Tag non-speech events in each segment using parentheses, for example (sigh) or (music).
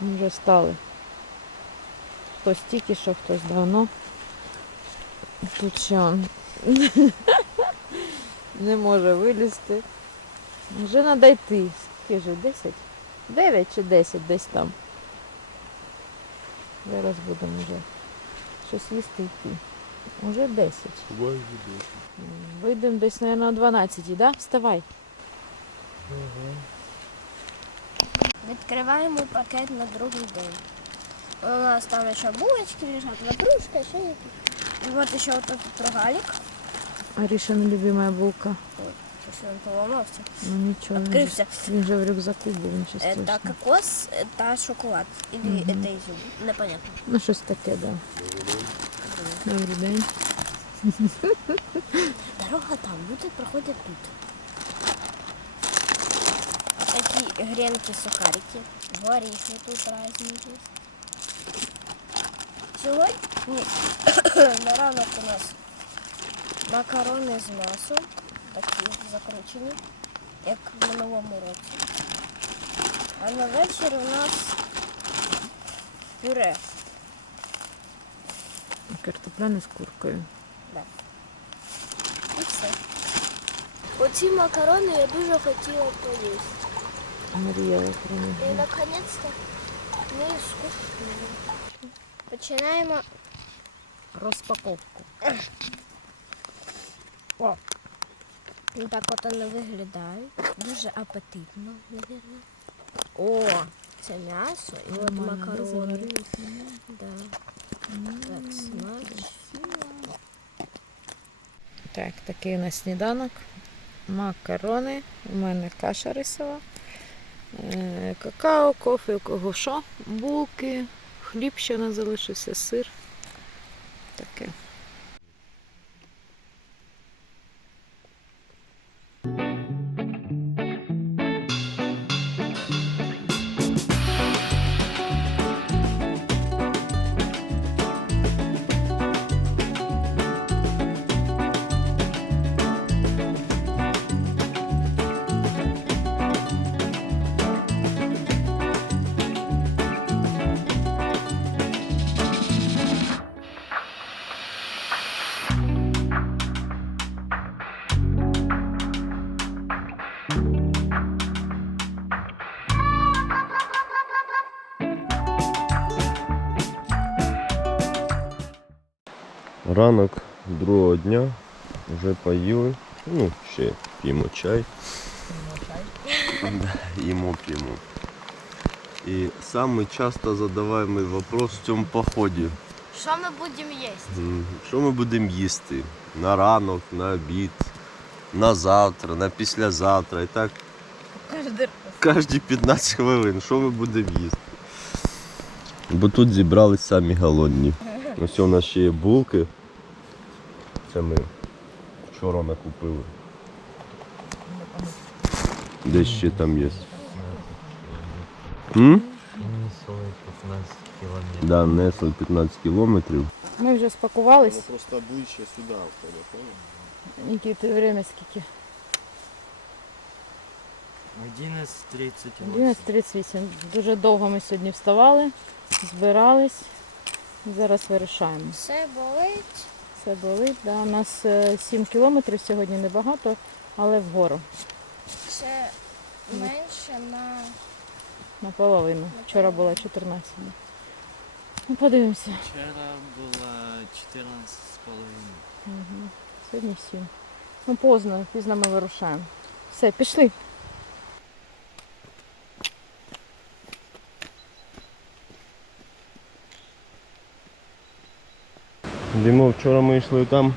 Ми вже стали. Хтось тільки що, хтось давно. Тут ще он (laughs) не може вилізти. Вже треба йти. Скільки ж, 10? 9 чи 10 десь там. Зараз будемо вже щось їсти йти. Уже 10. Вийдемо десь, мабуть, о 12, да? Вставай. Відкриваємо пакет на другий день. У нас там ще булочки лежать, ватрушка, ще якісь. І от ще вот этот рогалик. Арішина любимая булка. Що він поламався. Ну нічого. Відкрився. він же в рюкзаку був, нічого Це страшного. кокос е, та шоколад. Ілі Мгм. це ізюм. Непонятно. Ну щось таке, да. Добрий день. Дорога там, люди проходять тут. Такі гренки сухарики. Горіхи тут різні є. Сьогодні (coughs) на ранок у нас макарони з м'ясом, такі закручені, як в минулому році. А на вечір у нас пюре. Картопляне з куркою. І все. Оці макарони я дуже хотіла поїсти. Мріяла про І наконець-то ми скуштуємо. Починаємо. Розпаковку. Так от вони виглядають. Дуже апетитно, мабуть. О, Це м'ясо і от макарони. Да. Так, смач. Так, такий у нас сніданок. Макарони, у мене каша рисова, какао, кофе, у кого що, булки, хліб ще не залишився, сир. Таке. Ранок другого дня вже поїли. Ну, ще п'ємо чай. (laughs) Їмо п'ємо. І самий часто задаваємий вопрос в цьому поході. Що ми будемо їсти? Що ми будемо їсти? На ранок, на обід, на завтра, на післязавтра. І так кожні 15 хвилин, що ми будемо їсти. Бо тут зібрались самі голодні. (laughs) Ось у нас ще є булки. Це ми вчора накупили. Десь ще там є. М? Несли 15 километров. Да, несли 15 кілометрів. Ми вже спакувались. просто ближче сюда в тебе, понял? Нікіти, время скільки? 11.38. 11.38. Дуже довго ми сьогодні вставали, збирались. Зараз вирішаємо. Все болить. Все болить. Да. У нас е, 7 кілометрів сьогодні небагато, але вгору. Це менше на Наполовину. Вчора було 14. Ну, подивимося. Вчера было 14 с половиной. Угу. Сьогодні 7. Ну, поздно, пізно ми вирушаємо. Все, пішли. Димо, вчора ми йшли там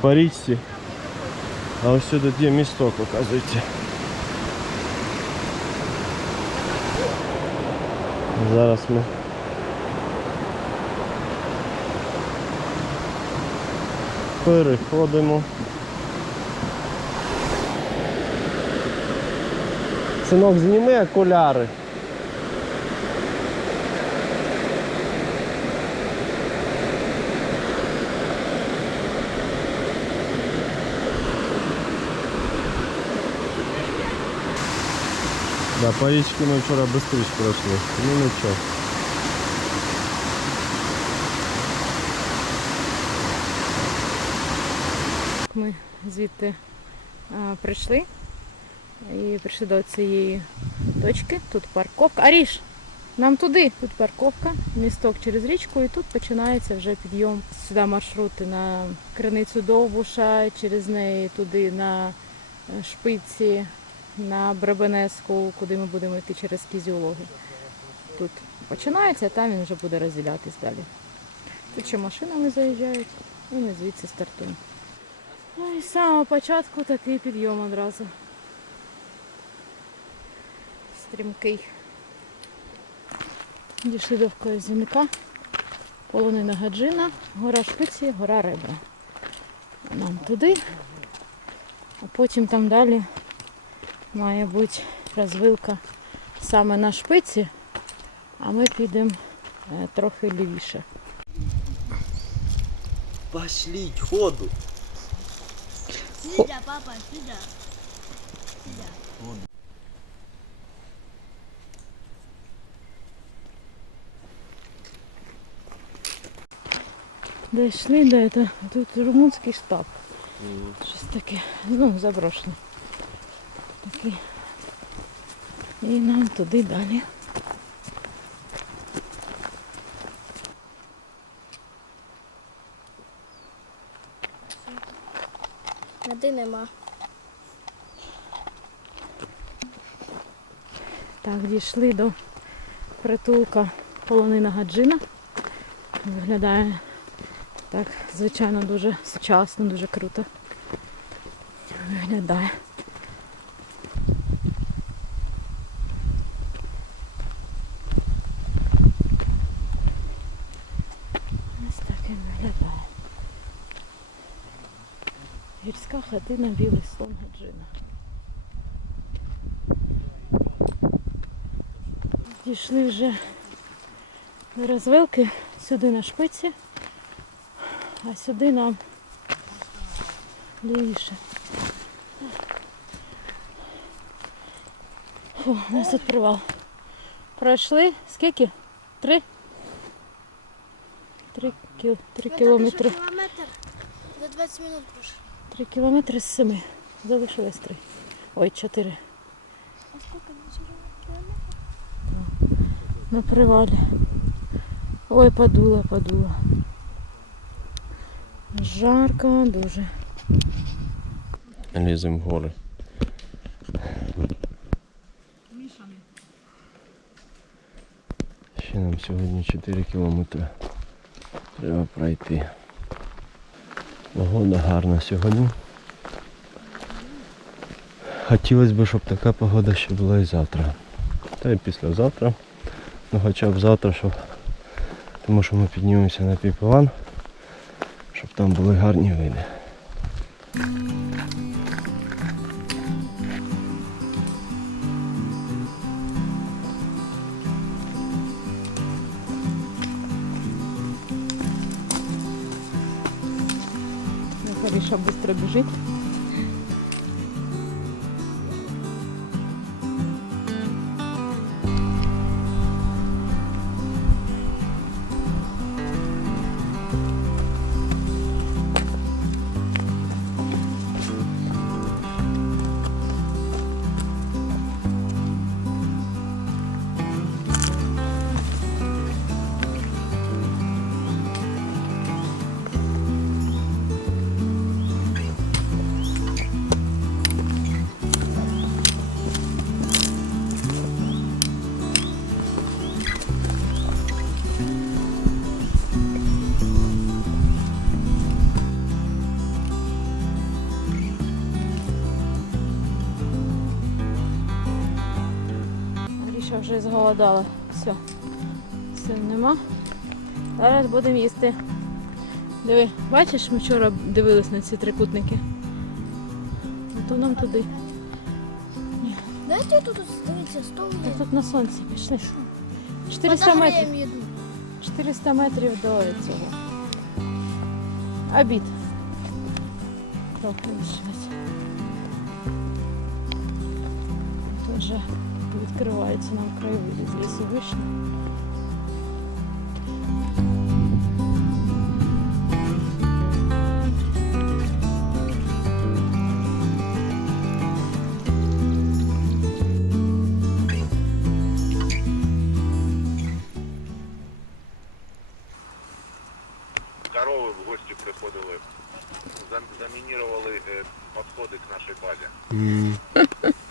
по річці, а ось сюди є місток, оказується. Зараз ми переходимо. Синок, зніми окуляри. Да, по річці ми вчора швидше пройшли. Ну нічого. Ми звідти а, прийшли і прийшли до цієї точки. Тут парковка. Аріш! Нам туди. Тут парковка, місток через річку, і тут починається вже підйом. Сюди маршрути на криницю Довбуша, через неї туди на е, шпиці, на Бребенеску, куди ми будемо йти через Кізіологи. Тут починається, а там він вже буде розділятись далі. Тут ще машинами заїжджають, і ми звідси стартуємо. Ну і з самого початку такий підйом одразу. Стрімкий. Дійшли до вказівника. Полонина Гаджина, гора Шпиці, гора Ребра. Нам туди. А потім там далі має бути розвилка саме на шпиці, а ми підемо е, трохи лівіше. Пошліть, ходу. Сюда, папа, сюда. Дійшли до этого. Тут румунський штаб. Щось таке, ну, заброшене. Такий. І нам туди далі. Води нема. Так, дійшли до притулка полонина Гаджина. Виглядає так, звичайно, дуже сучасно, дуже круто. Виглядає. Ось так він виглядає. Гірська хатина білий слон Гаджина. Дійшли вже до розвилки сюди на шпиці, а сюди нам лівіше. Фу, у нас тут привал. Пройшли скільки? Три? Три, кіл... Три кілометри. кілометр за 20 минут пройшли. Три кілометри з семи. Залишилось три. Ой, чотири. А кілометрів? На привалі. Ой, подуло, подуло. Жарко дуже. Лізем в гори. Ще нам сьогодні 4 кілометри треба пройти. Погода гарна сьогодні. Хотілося б, щоб така погода ще була і завтра. Та й післязавтра. Ну хоча б завтра, щоб... тому що ми піднімемося на піпован, щоб там були гарні види. tout. Вже зголодала. Все. Сил нема. Зараз будемо їсти. Диви, бачиш, ми вчора дивились на ці трикутники. То нам туди. Знаєте, тут дивіться, стол Та тут на сонці пішли. 400 метрів. 400 метрів до цього. Обід. Вже відкривається нам краєвиди з лісу вишні. Корови в гості приходили, зам- замінірували е, підходи к нашій базі. М,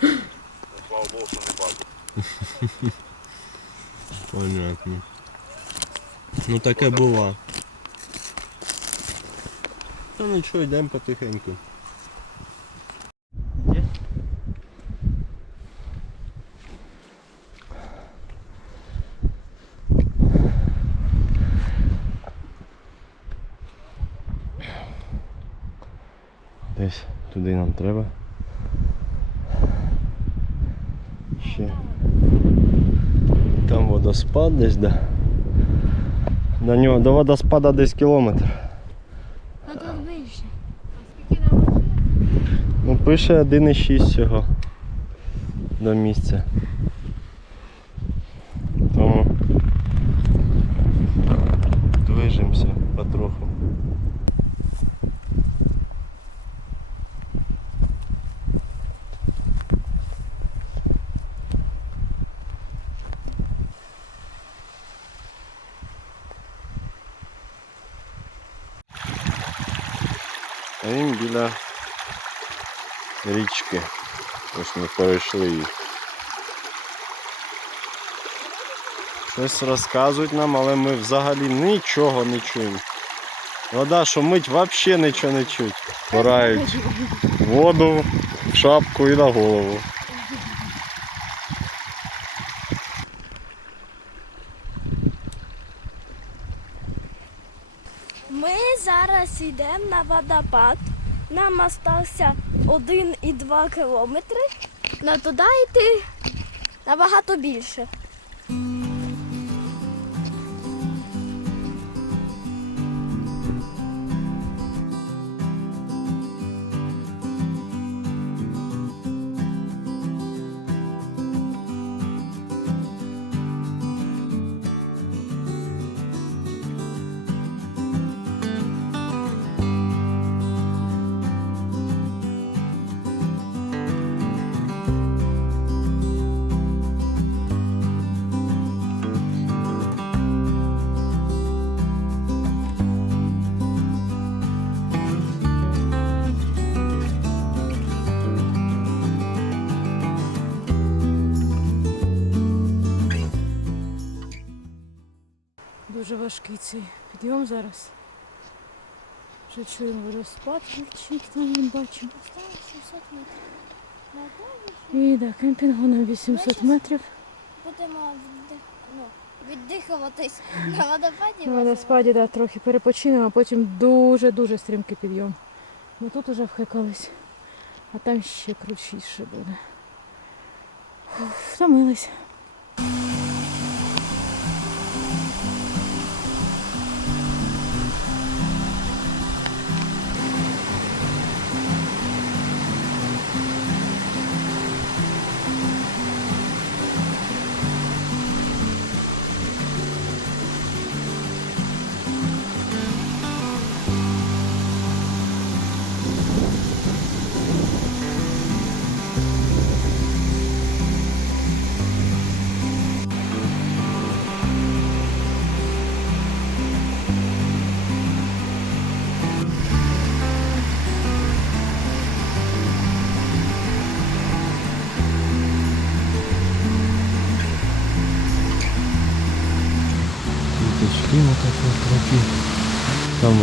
Ну, слава Богу, що не базу. Понятно. Ну таке бува. Ну нічого, йдемо потихеньку. Десь туди нам треба. Ще. Там водоспад десь, да. До нього до водоспада десь кілометр. А тут більше. Ну пише 1,6 цього до місця. А він біля річки. Ось ми перейшли їх. Щось розказують нам, але ми взагалі нічого не чуємо. Вода шумить, взагалі нічого не чуть. Порають воду шапку і на голову. Ми зараз йдемо на водопад. Нам остався 1,2 кілометри. На туди йти набагато більше. Важкий цей підйом зараз. Вже чуємо водоспад, ключик там він бачимо. Осталось 700 метрів. І да, кемпінгу на 800 метрів. Будемо ну, віддихуватись на водопаді. На водоспаді да, трохи перепочинемо, а потім дуже-дуже стрімкий підйом. Ми тут уже вхикались, а там ще крутіше буде. Втомились.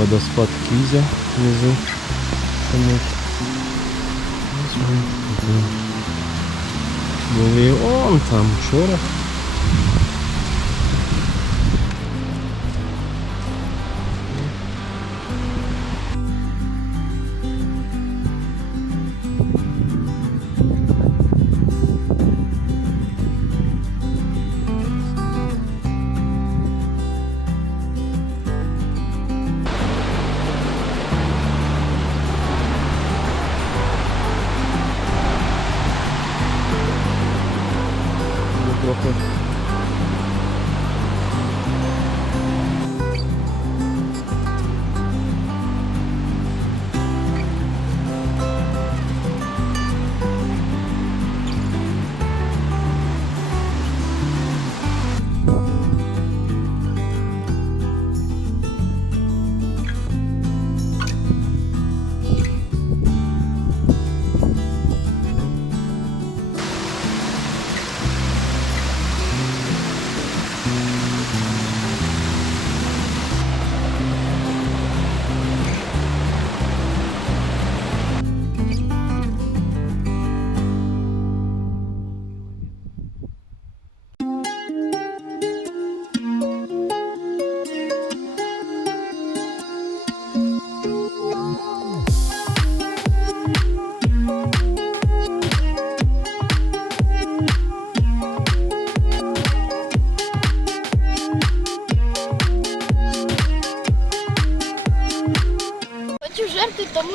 Водоспад Кізя внизу. Були он там вчора.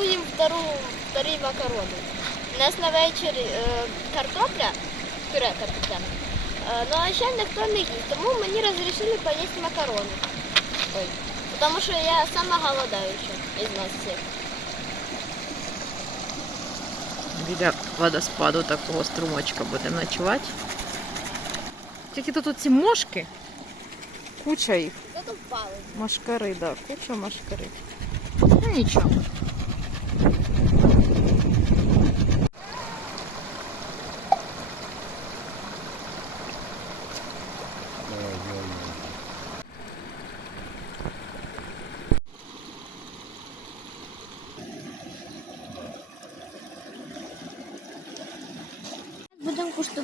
Їм втору, вторі макарони. У нас на вечір е, картопля, пюре картопляне. Е, ну а ще ніхто не їсть, тому мені розрішили поїсти макарони. Ой. Тому що я сама голодаюча із нас всіх. Біля водоспаду такого струмочка будемо ночувати. Тільки тут ці мошки. Куча їх. Зато впали. Машкари, да, куча машкари. Ну нічого.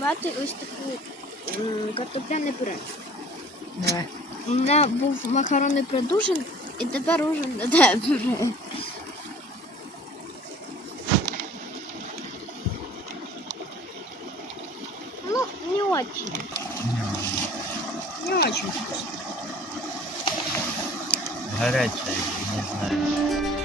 Куштувати ось таку картопляне пюре. Давай. У мене був макаронний продужин, і тепер ужин на те пюре. Ну, не очень. Не очень вкусно. Горячая, не знаю.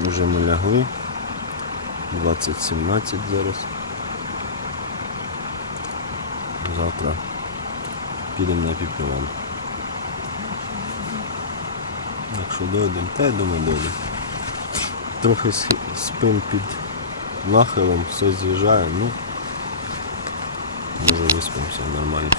Вже ми лягли. 20.17 зараз. Завтра підемо на піпілан. Якщо дойдемо, та я думаю дойдемо. Трохи спим під нахилом, все з'їжджає, ну може виспимося нормально.